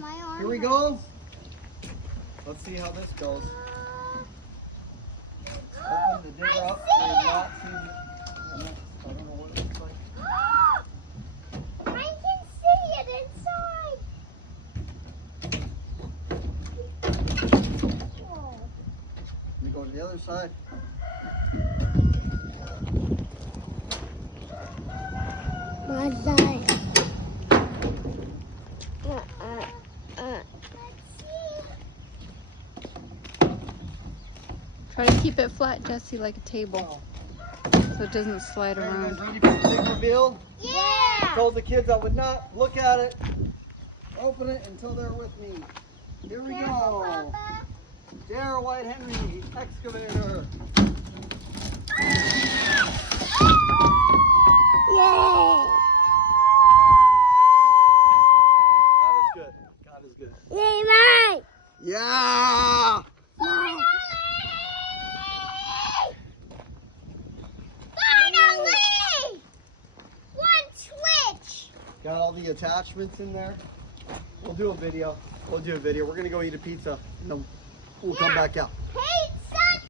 my arm. Here we go. Let's see how this goes. Open the digger up. I I don't know what it looks like. I can see it inside. Whoa. Let me go to the other side. My side. Try to keep it flat, Jesse, like a table, so it doesn't slide Are you around. guys ready for the big reveal? Yeah. I told the kids I would not look at it, open it until they're with me. Here we go. J.R. White Henry Excavator. Yay. God is good. God is good. Yay, mine. Yeah! Finally! Finally! One switch. Got all the attachments in there. We'll do a video. We're gonna go eat a pizza and then we'll come back out.